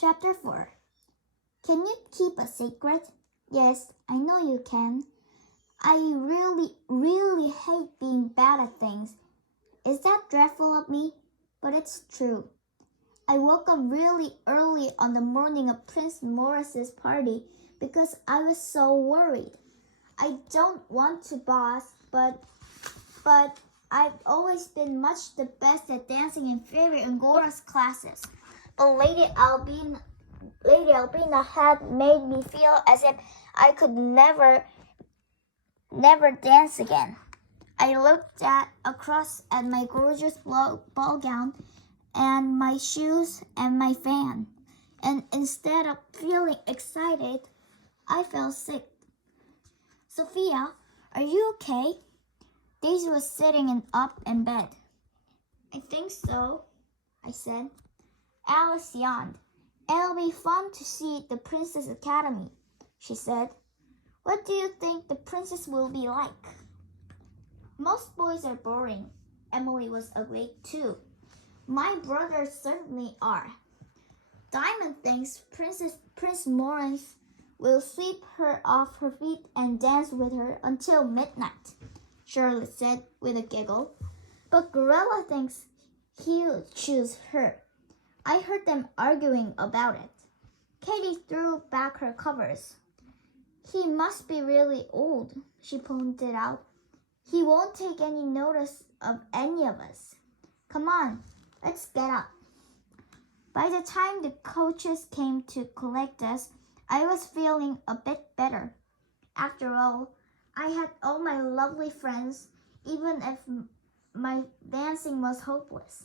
Chapter 4. Can you keep a secret? Yes, I know you can. I really hate being bad at things. Is that dreadful of me? But it's true. I woke up really early on the morning of Prince Maurice's party because I was so worried. I don't want to boast, but I've always been much the best at dancing in Fairy Angora's classes. But Lady Albina had made me feel as if I could never dance again. I looked across at my gorgeous ball gown and my shoes and my fan, and instead of feeling excited, I felt sick. Sophia, are you okay? Daisy was sitting up in bed. I think so, I said. Alice yawned. It'll be fun to see the Princess Academy, she said. What do you think the princess will be like? Most boys are boring. Emily was awake too. My brothers certainly are. Diamond thinks Prince Maurice will sweep her off her feet and dance with her until midnight, Charlotte said with a giggle. But Gorilla thinks he'll choose her. I heard them arguing about it. Katie threw back her covers. He must be really old, she pointed out. He won't take any notice of any of us. Come on, let's get up. By the time the coaches came to collect us, I was feeling a bit better. After all, I had all my lovely friends, even if my dancing was hopeless.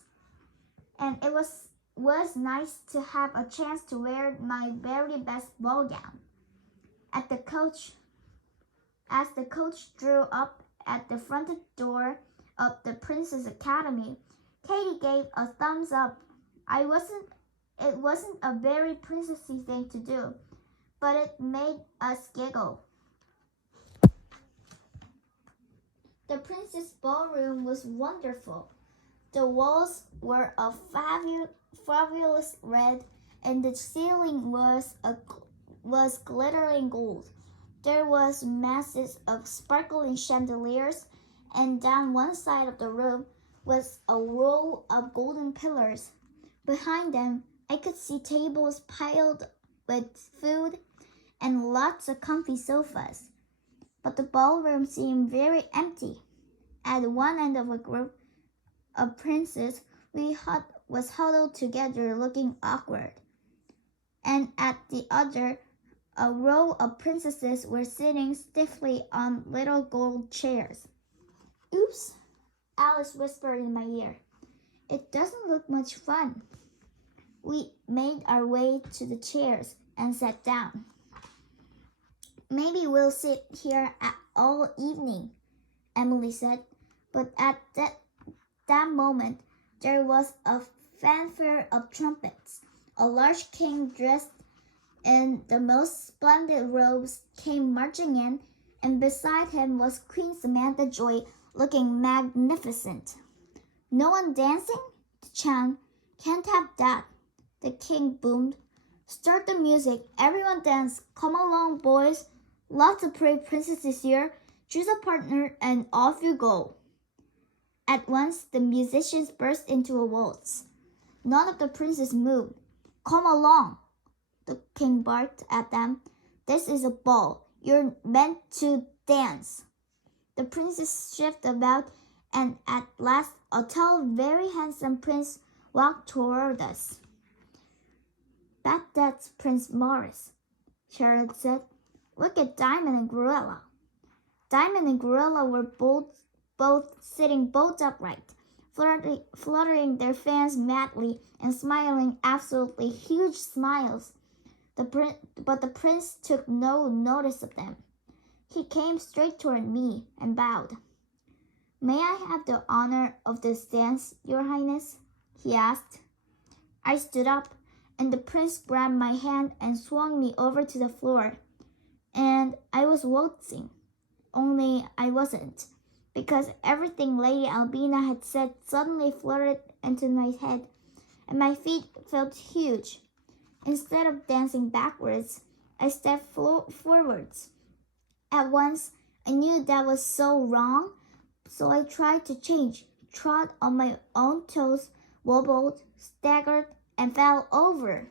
And it was nice to have a chance to wear my very best ball gown. As the coach drew up at the front door of the Princess Academy, Katie gave a thumbs up. It wasn't a very princessy thing to do, but it made us giggle. The princess ballroom was wonderful. The walls were of fabulous red, and the ceiling was glittering gold. There was masses of sparkling chandeliers, and down one side of the room was a row of golden pillars. Behind them, I could see tables piled with food and lots of comfy sofas. But the ballroom seemed very empty. At one end of a group of princes was huddled together looking awkward. And at the other, a row of princesses were sitting stiffly on little gold chairs. Oops, Alice whispered in my ear. It doesn't look much fun. We made our way to the chairs and sat down. Maybe we'll sit here all evening, Emily said. But at that moment, there was a fanfare of trumpets. A large king dressed in the most splendid robes came marching in, and beside him was Queen Samantha Joy looking magnificent. No one dancing? The chant. Can't have that, the king boomed. Start the music. Everyone dance. Come along, boys. Lots of pretty princesses here. Choose a partner and off you go. At once, the musicians burst into a waltz. None of the princes moved. Come along, the king barked at them. This is a ball. You're meant to dance. The princes shifted about, and at last a tall, very handsome prince walked toward us. That's Prince Maurice, Charlotte said. Look at Diamond and Gorilla. Diamond and Gorilla were both sitting bolt upright, fluttering their fans madly and smiling absolutely huge smiles. But the prince took no notice of them. He came straight toward me and bowed. May I have the honor of this dance, Your Highness? He asked. I stood up, and the prince grabbed my hand and swung me over to the floor. And I was waltzing. Only I wasn't, because everything Lady Albina had said suddenly flooded into my head, and my feet felt huge. Instead of dancing backwards, I stepped forwards. At once, I knew that was so wrong, so I tried to change, trod on my own toes, wobbled, staggered, and fell over.